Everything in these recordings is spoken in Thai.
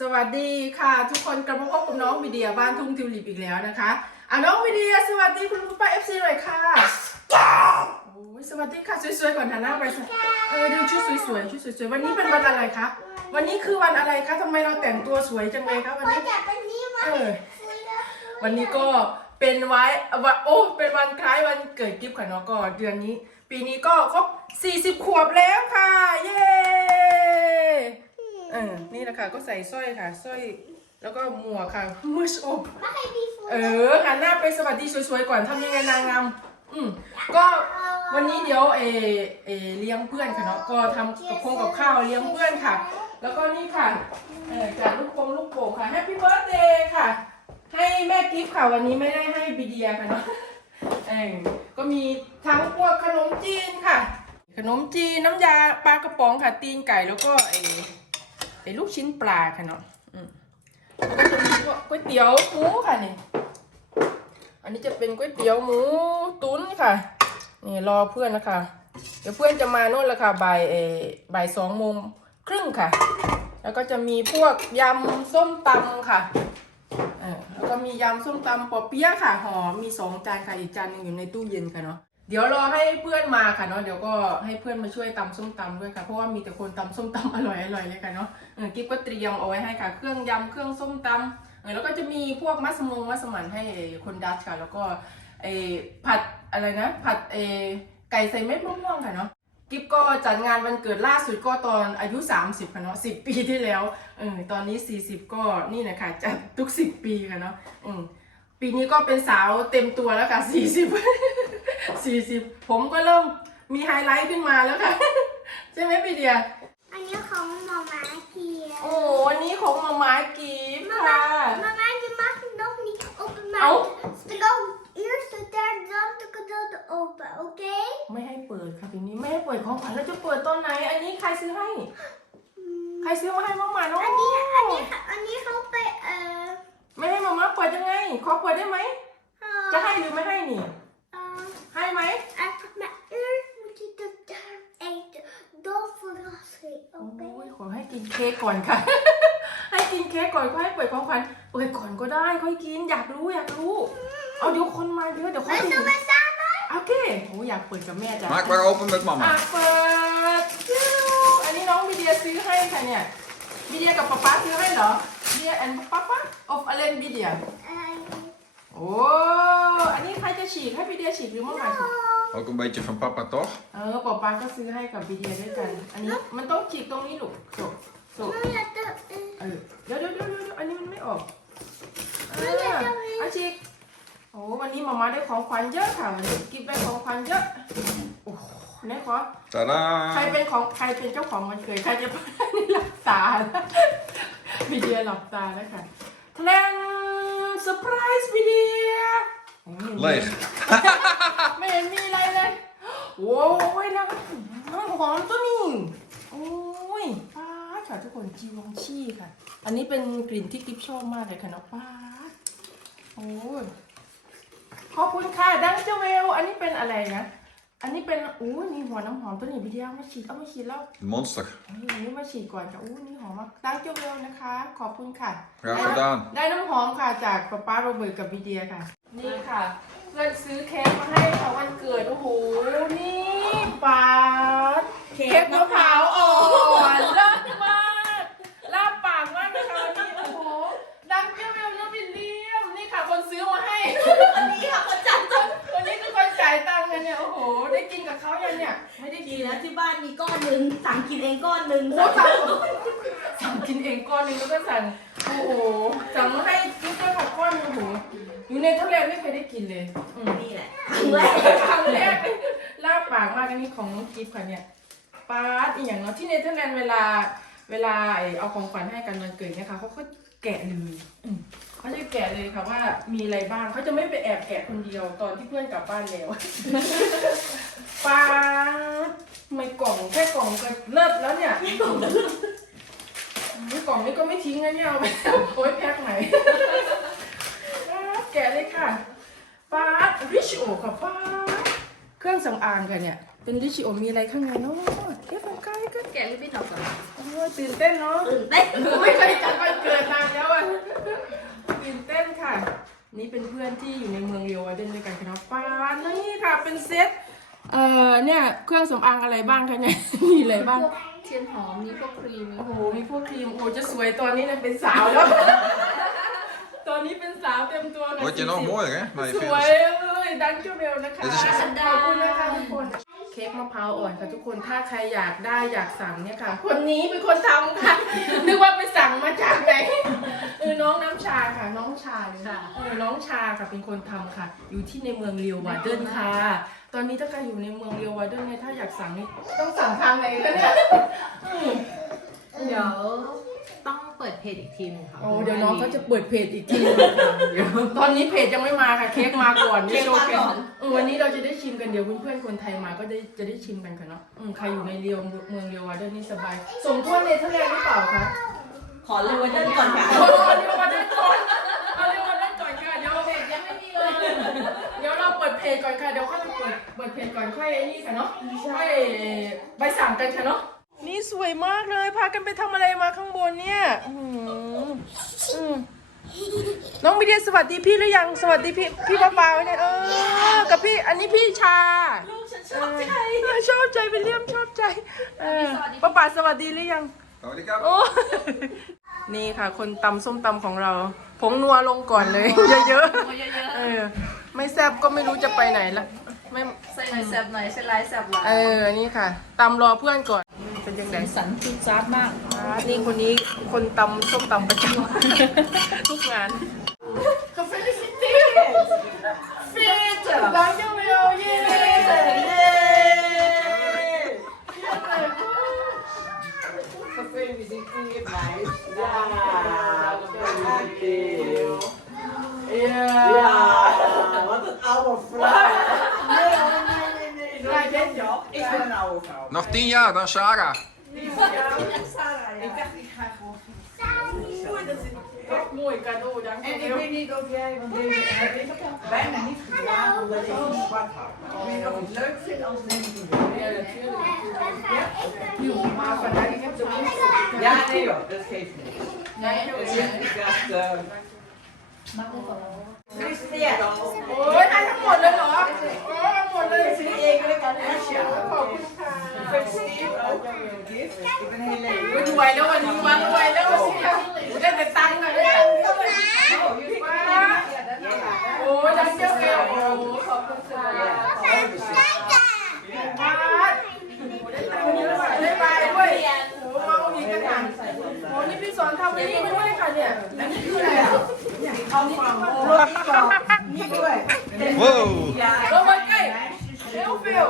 สวัสดีค่ะ ทุกคนกลับมาพบกับน้องวิเดียบ้านทุ่งทิวลิปอีกแล้วนะคะอะน้องวิเดียสวัสดีคุณป้าเอฟซีหน่อยค่ะโอ้ยสวัสดีค่ะสวยๆก่อนหันหน้าไปสิเออดูชุดสวยๆชุดสวยๆวันนี้เป็นวันอะไรคะวันนี้คือวันอะไรคะทำไมเราแต่งตัวสวยจังเลยคะวันนี้จากวันนี้มาเออวันนี้ก็เป็นไว้วันโอ้เป็นวันคล้ายวันเกิดกิฟต์ค่ะเนาะก็เดือนนี้ ปีนี้ก็ครบ40 ขวบแล้วค่ะ เย้ เออ นี่แหละค่ะก็ใส่สร้อยค่ะสร้อย แล้วก็หมวกค่ะมืออบไม่ให้ดีฟูเออหันหน้าไปสวัสดีสวยๆก่อนทำยังไงนางงามอืมก็วันนี้เดี๋ยวเอเอเลี้ยงเพื่อนค่ะเนาะก็ทำกับคงกับข้าวเลี้ยงเพื่อนค่ะ แล้วก็นี่ค่ะเออจากลูกโป่งลูกโป่งค่ะแฮปปี้เบิร์ a เดย์ค่ะ ให้แม่กิฟต์ค่ะวันนี้ไม่ได้ให้บีเดียค่ะเนาะเออก็มีทั้งพวกขนมจีนค่ะ ขนมจีนน้ำยาปลากระป๋องค่ะตีนไก่แล้วก็ไอ ไอลูกชิ้นปลาค่ะเนาะอืมแล้วก็จะมีพวกก๋วยเตี๋ยวหมูค่ะนี่ อันนี้จะเป็นก๋วยเตี๋ยวหมูตุ๋นค่ะ นี่รอเพื่อนนะคะ เดี๋ยวเพื่อนจะมาโน่นล้วค่ะบ่ายเอบ่ายสองโมงครึ่งค่ะ แล้วก็จะมีพวกยำส้มตำค่ะออแล้วก็มียำส้มตำปอเปี๊ยะค่ะหอมมีสองจานค่ะอีกจานหนึงอยู่ในตู้เย็นค่ะเนาะเดี๋ยวรอให้เพื่อนมาค่ะเนาะเดี๋ยวก็ให้เพื่อนมาช่วยตำส้มตำด้วยค่ะเพราะว่ามีแต่คนตำส้มตำอร่อยอร่อยเลยค่ะเนาะ กิ๊บก็เตรียมเอาไว้ให้ค่ะ เครื่องยำเครื่องส้มตำเออแล้วก็จะมีพวกมัสมงมัสมั่นให้คนดัชค่ะ แล้วก็เอผัดอะไรนะ ผัดเอไก่ใส่เม็ดมะม่วงค่ะเนาะกิฟก็จัดงานวันเกิดล่าสุดก็ตอนอายุ 30ค่ะเนาะ10ปีที่แล้วเออตอนนี้ 40 ก็นี่นะคะจัดทุก 10 ปีค่ะเนาะอืมปีนี้ก็เป็นสาวเต็มตัวแล้วค่ะ 40 40 ผมก็เริ่มมีไฮไลท์ขึ้นมาแล้วค่ะ ใช่ไหมพี่เดีย อันนี้ของมาม่าเกียร์ โอ้วันนี้ของมาม้ากิฟมาค่ะม่ามาม่า je mag hem nog niet openmaken. Au. Stel eerst de derde dan de gedeelte open, oké? ไม่ให้เปิดค่ะทีนี้ไม่ให้เปิดของขวัญแล้วจะเปิดตอนไหน อันนี้ใครซื้อให้ ใครซื้อมาให้มาม่าเนาะอันนี้ อันนี้ อันนี้เขาไปเอ่อไม่ให้มาม่าเปิดยังไง ขอเปิดได้ไหม เอ่อจะให้หรือไม่ให้นี่ เอ่อ ให้ไหม en- maar eerst moet je de darm eten. Dan verrassing, โอ้ oké? ยขอให้ กินเค้กก่อนค่ะ ให้กินเค้กก่อนก็ให้เปิดของขวัญเปิดก่อนก็ได้ค่อยกินอยากรู้อยากรู้ เอาเดี๋ยวคนมาเยอะเดี๋ยวเขา We ดู doen we samen. โอเคโอ้อยากเปิดกับแม่จ้ะ Maak maar open met อะ mama. เปิดจิ้วอันนี้น้องบีเดียซื้อให้ค่ะเนี่ยบีเดียกับป๊าป๊าซื้อให้เหรอบีเดียแอนป๊าป๊า of อเลนบีเดีย En โอ้ อันนี้ใครจะฉีกให้บีเดียฉีกหรือมั่งหมายฉีก Ook een beetje van papa, toch? เออป๊าป๊าก็ซื้อให้กับบีเดียด้วยกัน อันนี้มันต้องฉีกตรงนี้ลูกโซโซ nou ja, de, eh, เออเดี๋ยวเดี๋ยวเดี๋ยวเดี๋ยวอันนี้มันไม่ออกเอออาชิกโอ้วันนี้มาม่าได้ของขวัญเยอะค่ะวันนี้กิฟได้ของขวัญเยอะโอ้โหไหนขอใคร Tada! เป็นของใครเป็นเจ้าของวันเกิดใครจะนี่หลับตาวิดีโอหลับตาแล้วค่ะแทนเซอร์ไพรส์วิดีโอ้ย Leeg. ไม่เห็นมีอะไรเลย โอ้ยแล้วน้ำหอมตัวนี้ โอ้ยป้าดค่ะทุกคนจีวองชี่ค่ะ อันนี้เป็นกลิ่นที่กิ๊บชอบมากเลยค่ะน้องป้าดโอ้ย ขอบคุณค่ะดังเจเวล อันนี้เป็นอะไรนะ อันนี้เป็นอู้นี่หัวน้ำหอมตัวนี้วิดีโอมาฉีดเอามาฉีดแล้ว Monster. อันนี้มาฉีดก่อนค่ะอู้นี่หอมมากดังเจเวลนะคะ ขอบคุณค่ะ Graag gedaan. ได้น้ำหอมค่ะจากป๊าป้าโรเบิร์ตกับวิเดียค่ะ นี่ค่ะ เพื่อนซื้อเค้กมาให้ค่ะวันเกิด โอ้โห นี่ป๊าดเค้กมะพร้าวอ่อนเลิศมากลาบปากมากเลยค่ะวันนี้โอ้โหดังเจ้าเวลแล้ววิลเลียมนี่ค่ะคนซื้อมาให้ อันนี้ค่ะคนจ่ายตังค์วันนี้คือคนจ่ายตังค์กันเนี่ย โอ้โห ได้กินกับเขายังเนี่ย ไม่ได้ดีกินนะที่บ้านมีก้อนหนึ่งสั่งกินเองก้อนหนึ่งโอ้สั่งสั่งกินเองก้อนหนึงแล้วก็สั่ง โอ้โหสั่งมาให้กินแค่ผักก้อนหนึงโอ้โหอยู่ในทะเลไม่เคยได้กินเลยอืมนี่แหละครั้งแรกครั้งแรกลาบปากมากอันนี้ของน้องกิฟต์ค่ะเนี่ยปาร์ตอีกอย่างเนาะที่เนเธอร์แลนด์เวลา เวลาไอเอาของขวัญให้กันวันเกิดเนี่ยค่ะเขาก็แกะเลยอืมเขาจะแกะเลยค่ะว่ามีอะไรบ้างเขาจะไม่ไปแอบแกะคนเดียวตอนที่เพื่อนกลับบ้านแล้วปาร์ตทำไม่กล่องแค่กล่องก็เลิศแล้วเนี่ย กล่อง นี่กล่องนี้ก็ไม่ทิ้งนะเนี่ยเอาไปโอกไว้แพ็คไหนแกะเลยค่ะป้าริชโอค่ะป้าเครื่องสำอางค่ะเนี่ย เป็นริชโอมีอะไรข้างในเนาะเอ๊ะฟังกล้ก็แกะลิปบิ้นอกก่อนโอ้ยตื่นเต้นเนาะตื่นเต้นไม่เคยจัดวันเกิดนานแล้วอะตื่นเต้นค่ะ นี่เป็นเพื่อนที่อยู่ในเมืองเรียวเดนด้วยกันค่ะป้านี่ค่ะเป็นเซต เอ่อเนี่ยเครื่องสำอางอะไรบ้างคะเนี่ย มีอะไรบ้าง เทียนหอมมีพวกครีมโอ้โหมีพวกครีมโอ้โหจะสวยตอนนี้นะเป็นสาวแล้ว ตอนนี้เป็นสาวเต็มตัวเลย Word je nog mooier, hè? Na je สวย veertigste. เลยดังเจ้าเบลนะคะ Dit is echt- ขอบคุณนะคะทุกคน เค้กมะพร้าวอ่อนค่ะทุกคน ถ้าใครอยากได้อยากสั่งเนี่ยค่ะ คนนี้เป็นคนทำค่ะ นึกว่าไปสั่งมาจากไหนเออน้องน้ำชาค่ะ น้องชาเลยค่ะ เออน้องชาค่ะเป็นคนทำค่ะ อยู่ที่ในเมืองเรียววาเดนค่ะ ตอนนี้ถ้าใครอยู่ในเมืองเรียววาเดนเนี่ยถ้าอยากสั่งนี่ต้องสั่งทางไหนคะเนี่ยอืมเดี๋ยวต้องเปิดเพจอีกทีหนึงค่ะโอ้เดี๋ยวน้องเขาจะเปิดเพจอีกทีนึงค่ะเดี๋ยวตอนนี้เพจยังไม่มาค่ะเค้กมาก่อนเค้กมาก่อนเออวันนี้เราจะได้ชิมกันเดี๋ยวเพื่อนๆคนไทยมาก็ได้จะได้ชิมกันค่ะเนาะอืมใครอยู่ในเรียวเมืองเรียววาเดนนี่สบายสมทั่วเนเธอร์แลนด์หรือเปล่าคะขอเลยวันนี้ก่อนค่ะเอาเรียววาเดนก่อน เราเปิดเพจก่อนค่ะ เดี๋ยวค่อยไปเปิดเปิดเพจก่อนค่อยไอ้นี่ค่ะเนาะค่อยไปสั่งกันค่ะเนาะ นี่สวยมากเลย พากันไปทำอะไรมาข้างบนเนี่ยอื้อหืออืมน้องมิเดียสวัสดีพี่หรือยัง สวัสดีพี่พี่ป้าปาไว้เนี่ยเออ กับพี่อันนี้พี่ชาลูกฉันชอบใจเออชอบใจวิลเลียมชอบใจเออป้าปาสวัสดีหรือยัง Hou die kap. โอ้ นี่ค่ะ คนตำส้มตำของเรา ผงนัวลงก่อนเลย เยอะเยอะๆเออ ไม่แซบก็ไม่รู้จะไปไหนละไม่ๆใส่หน่อยแซ่บหน่อยใส่ลายแซ่บหลายเออนี่ค่ะตำรอเพื่อนก่อนเป็นยังไงสันจุดจ้าดมากอ่านี่คนนี้คนตำส้มตำประจำทุกงานคาเฟ่ซิตี้ฟิตดังยังไม่เอาเ vrouw. Nog tien jaar, dan Sarah. Ik dacht, ik ga gewoon. mooi cadeau dank En ik je weet niet of jij, want deze heb ik bijna niet gedragen omdat ik een zwart had. Ik weet niet of ik het leuk vind als mensen het doen. Ja, natuurlijk. Maar vandaag ik heb de. Ja, nee joh, dat geeft niet. คริสเตียนโอ้ยได้ทั้งหมดเลยเหรอโอ้ยหมดเลยซื้อเองก็แล้วกันนะเชียวเป็นสตีฟเาเกิฟต์เป็นให้เลยรวยแล้ววันนี้วันรวยแล้วสิคะได้แต่ตังค์หน่อยเลยโอ้ยดังเจ้าแก้วโอ้ขอบคุณค่ะ Ja, overzicht. มาได้ตังค์เยอะค่ะได้ไปด้วยโอ้มาเอาอีกกันหนังโอ้นี่พี่สอนทำนี่มาด้วยค่ะเนี่ยอันนี้คืออะไรอะ Niet door. Wow. ลงมาใกล้เร็วเฟล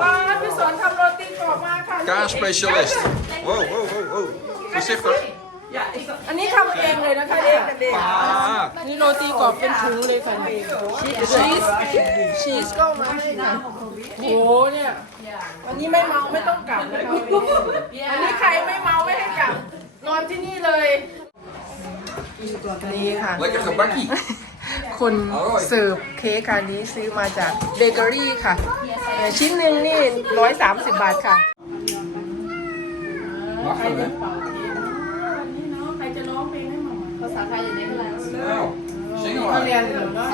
ว้าพี่สอนทำโรตีกรอบมาค่ะ Kaasspecialist. Wow, wow, wow, wow. Voorzichtig. Ja, is dat... อันนี้ทำเองเลยนะคะเองกันเอง Ah. นี่โรตีกรอบเป็นถุงเลยค่ะชีสชีสก็เอามาให้ค่ะโอ้โหเนี่ยวันนี้ไม่เมาไม่ต้องกลับนะคะวันนี้ใครไม่เมาไม่ให้กลับ นอนที่นี่เลย นี่ค่ะ Lekker gebakkie. คนเสิร์ฟเค้กค่ะนี้ซื้อมาจากเบเกอรี่ค่ะเอ่อชิ้นหนึ่งนี่ร้อยสามสิบบาทค่ะ Lachen, hè? นี่เนาะใครจะร้องเพลงให้หมาภาษาไทยอยู่ในเวลา Nou, zing เขาเรีย maar. นอยู่เนาะ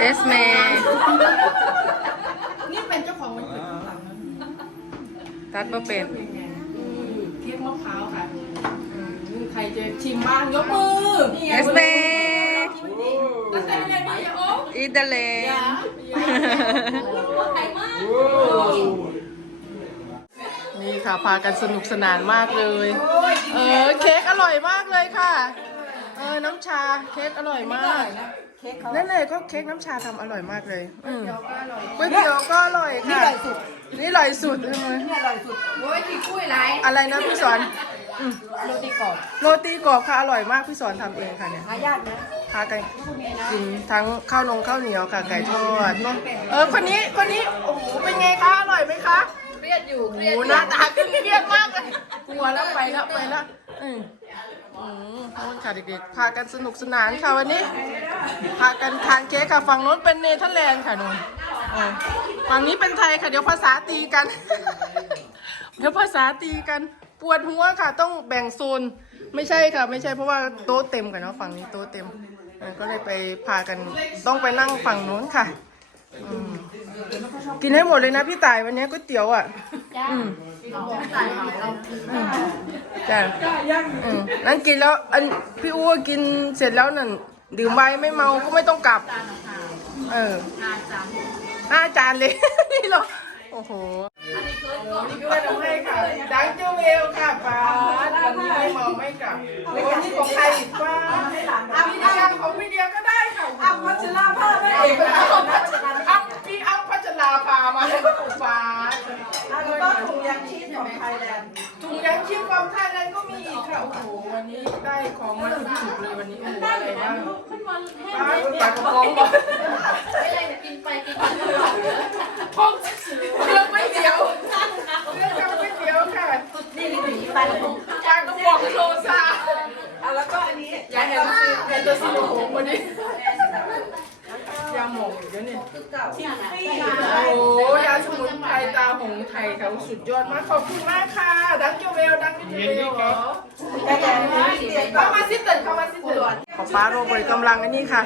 เอสเมนี่เป็นเจ้าของวันเกิดข้างหลังนะตัดมาเป็นเค้กมะพร้าวค่ะอืมใครจะชิมบ้างยกมือ เอสเมตั้งแต่เรียนมาอย่าโอ้อิตาเลนนี่ค่ะ พากันสนุกสนานมากเลย เออ เค้กอร่อยมากเลยค่ะ เออ น้ำชา เค้กอร่อยมาก นั่นเลยก็เค้กน้ำชาทำอร่อยมากเลยอืมก๋วยเตี๋ยวก็อร่อยค่ะนี่อร่อยสุดใช่ไหมโอ้ยที่คุยไรอะไรนะพี่สอนโรตีกรอบโรตีกรอบค่ะอร่อยมากพี่สอนทำเองค่ะเนี่ยหายากนะพากันกินทั้งข้าวนงข้าวเหนียวค่ะไก่ทอดเนาะเออคนนี้คนนี้โอ้โหเป็นไงคะอร่อยไหมคะเครียดอยู่เคโอ้รียดโหหน้าตาเครียดมากเลยกลัวแล้วไปแล้วไปแล้วอืมอืมโน่น ค่ะเด็กๆ พากันสนุกสนานค่ะวันนี้ พากันทานเค้กค่ะฝั่งโน้นเป็นเนเธอร์แลนด์ค่ะนุ่นอ๋อฝั่งนี้เป็นไทยค่ะเดี๋ยวภาษาตีกัน เดี๋ยวภาษาตีกันปวดหัวค่ะ ต้องแบ่งโซนไม่ใช่ค่ะ ไม่ใช่เพราะว่าโต๊ะเต็มกันเนาะฝั่งนี้โต๊ะเต็มเออก็เลยไปพากันต้องไปนั่งฝั่งโน้นค่ะอืมกินให้หมดเลยนะพี่ต่ายวันนี้ก๋วยเตี๋ยวอะอืมอืม จ้ะอืมนั่นกินแล้ว อันพี่อ้วกินเสร็จแล้วนั่น ดื่มไวไม่เมาก็ไม่ต้องกลับ เออห้าจานเลย นี่เหรอโอ้โหนี่ก็ทำให้ค่ะดังจ้าเวลค่ะป้าวันนี้ไม่เมาไม่กลับวันนี้ของใครอีกป้าอะพี่เดียของพี่เดียก็ได้ค่ะอ้ำพัชราภาได้เองอ้ำพี่อ้ำพัชราภามาให้ของป้าแล้วก็ถุงยา งชีพของไทยแลนด์ถุงยังชีพความไทยแลนด์ก็มีอีกค่ะ โอ้โห วันนี้ได้ของมาถูกๆเลยวันนี้ โอ้โหอะไรบ้างป้าปากกระป๋องบอกไม่เลยกินไปกินไปห้องเครื่องก๋วยเตี๋ยวเครื่องทำก๋วยเตี๋ยวค่ะนี่นี่ปลากระป๋องปลากระป๋องโลซาอะแล้วก็อันนี้ยายเห็นตัวสีโอ้โหวันนี้ องเดี๋ยวนี้ทิฟฟี่โอ้ยาสมุนไพรตาหงไทยค่ะสุดยอดมาก ขอบคุณมากค่ะ ดังเจเวล ดังเจเวลเหรอเข้ามาซิเติร์เข้ามาซิเติร์ขอป้าโรเบิร์ตกำลังอันนี้ค่ะ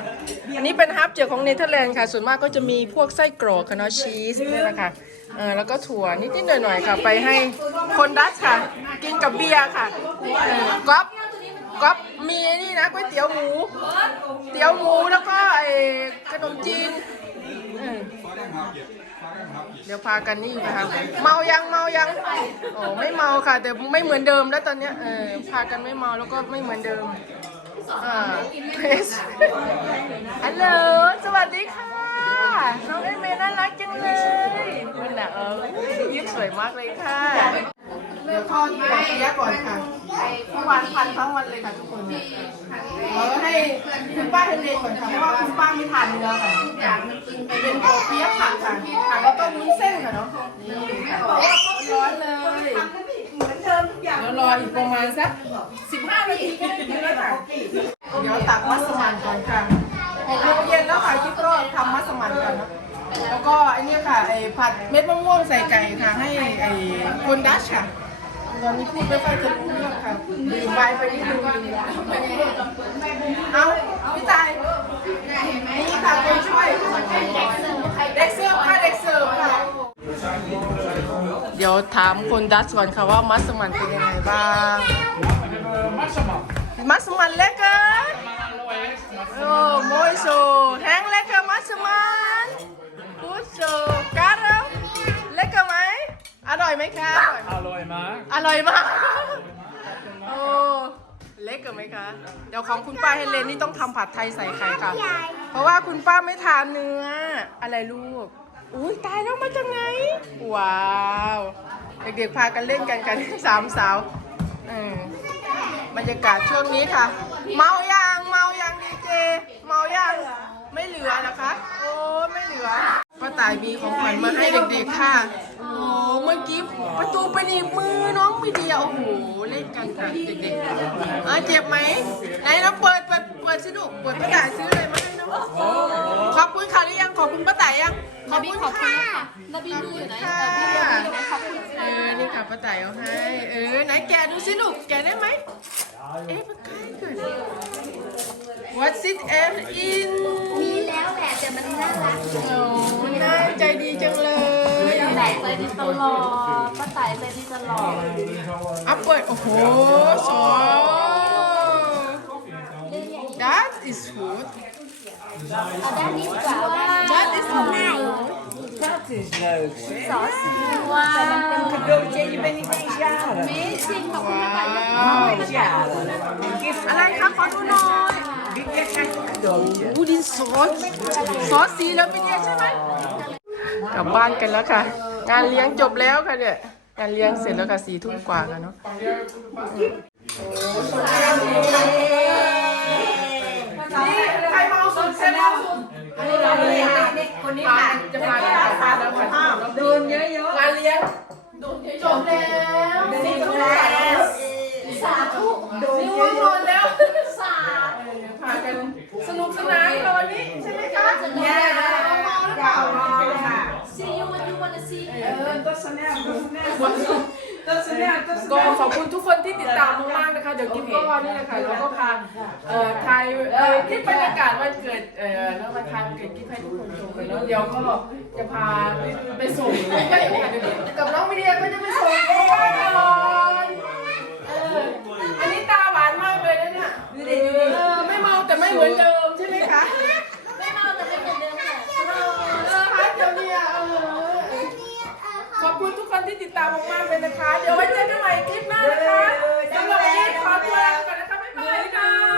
อันนี้เป็นฮับเจอของเนเธอร์แลนด์ค่ะ ส่วนมากก็จะมีพวกไส้กรอกค่ะเนาะชีสนี่แหละค่ะเออแล้วก็ถั่วนิดๆหน่อยๆค่ะ ไปให้คนดัชค่ะ กินกับเบียร์ค่ะเออก๊อฟก๊อฟมีไอ้นี่นะก๋วยเตี๋ยวหมู เตี๋ยวหมูแล้วก็ไอ้ขนมจีน เออ เดี๋ยวพากันนี่อยู่นะคะเมายังเมายังโอ้ไม่เมาค่ะ แต่ไม่เหมือนเดิมแล้วตอนเนี้ยเออพากันไม่เมาแล้วก็ไม่เหมือนเดิมอ่าเพสฮัลโหลสวัสดีค่ะ น้องเอเมน่ารักจังเลยคุณน่ะเออยิ้มสวยมากเลยค่ะเดี๋ยวทอดปอเปี๊ยะก่อนค่ะเมื่อวานพันทั้งวันเลยค่ะทุกคน เออให้คุณป้าเฮเลนก่อนค่ะเพราะว่าคุณป้าไม่ทานเนื้อค่ะเป็นปอเปี๊ยะผักค่ะผักแล้วก็วุ้นเส้นค่ะเนาะนี่ค่ะร้อนเลยเดี๋ยวรออีกประมาณสัก15นาทีก็ได้กินแล้วค่ะเดี๋ยวตักมัสมั่นก่อนค่ะหกโมงเย็นแล้วค่ะคิดก็ทำมัสมั่นกันเนาะแล้วก็ไอ้นี่ค่ะไอ้ผัดเม็ดมะม่วงใส่ไก่ค่ะให้ไอ้คนดัชค่ะ ตอนนี้พูดไม่ค่อยจะรู้เรื่องค่ะดื่มไวน์ไปนิดนึงเอาพี่ตายนี่ค่ะคนช่วยเด็กเสิร์ฟค่ะเด็กเสิร์ฟค่ะ เดี๋ยวถามคนดัชก่อนค่ะว่ามัสมันเป็นยังไงบ้างมัสมั่นเล็กเกอร์โอ้โมยโซแห้งเล็กเกอร์มัสมันกูโซ อร่อยไหมคะ อร่อยมากอร่อยมาก โอ้ เล็กเกินไหมคะ เดี๋ยวของคุณป้าเฮเลนนี่ต้องทำผัดไทยใส่ไข่ค่ะ เพราะว่าคุณป้าไม่ทานเนื้อ อะไรลูก อุ้ยตายแล้วมาจากไหน ว้าว เด็กๆพากันเล่นกันกันสามสาวเออบรรยากาศช่วงนี้ค่ะ เมายังเมายังดีเจ เมายังไม่เหลือนะคะ โอ้ไม่เหลือ ป้าตายมีของขวัญมาให้เด็กๆค่ะ โอ้เมื่อกี้ประตูไปหนีบมือน้องมีเดียโอ้โหเล่นกันค่ะเด็กๆอะเจ็บไหมไหนเราเปิดเปิดเปิดสิลูกเปิดป้าต่ายซื้ออะไรมาให้น้องขอบคุณค่ะหรือยังขอบคุณป้าต่ายยังขอบคุณค่ะนบีดูอยู่ไหนค่ะนบีดูอยู่ไหนขอบคุณเออนี่ค่ะป้าต่ายเอาให้เออไหนแกะดูสิลูกแกะได้ไหมเอ๊ะมันใกล้เกิน What's it and in มีแล้วแหละแต่มันน่ารักโอ้น่าใจดีจังเลยแต่ใจดีตลอดป้าต่ายใจดีตลอดอัพเปิดโอ้โหสอง That is good เอาด้านนี้ดีกว่าเอาด้านนี้ That is good Dat is leuk. zeg. ว้าว Een cadeautje, je bent niet eens jarig. จริงขอบคุณป้าต่ายว้าว Niet jarig. Een gift อะไรคะขอดูหน่อย Wie อู้ดินซอสซอสสีแล้วเป็นยังใช่ไหมกลับบ้านกันแล้วค่ะ งานเลี้ยงจบแล้วค่ะเนี่ยงานเลี้ยงเสร็จแล้วค่ะสี่ทุ่มกว่าแล้วเนาะนี่ใครเมาสุดใครเมาสุดอันนี้เราเลยคนนี้ค่ะจะพาไปกลับบ้านแล้วค่ะโดนเยอะๆงานเลี้ยงจบแล้วสี่ทุ่มแล้วสาธุโดนเยอะๆแล้วสาธุพากันส นุกสนานกันวันนี้ใช่ไหมคะแย่แล้วเมาหรือเปล่า See you when you wanna see. ก็ขอบคุณทุกคนที่ติดตามมากๆนะคะ เดี๋ยวกิ๊บก็นี่แหละค่ะเราก็พาเอ่อถ่ายเอ่อคลิปบรรยากาศวันเกิดเอ่อแล้วมาทานเกิดกิ๊บให้ทุกคนชมกันแล้วเดี๋ยวก็จะพาไปส่งไปค่ะเดี๋ยวกิ๊บกับน้องวิเดียก็จะไปส่งที่บ้านก่อนเอออันนี้ตาหวานมากเลยนะเนี่ยเออไม่เมาแต่ไม่เหมือนเดิมใช่ไหมคะ ไม่เมาแต่ไม่เหมือนเดิมค่ะ เออฮัทเดี๋ยวเนี่ยเออ ขอบ คุณทุกคนที่ติดตามมากๆเลยนะคะ เดี๋ยวไว้เจอกันใหม่คลิปหน้านะคะสำหรับวันนี้ขอตัวลาไปก่อนนะคะบ๊ายบายค่ะ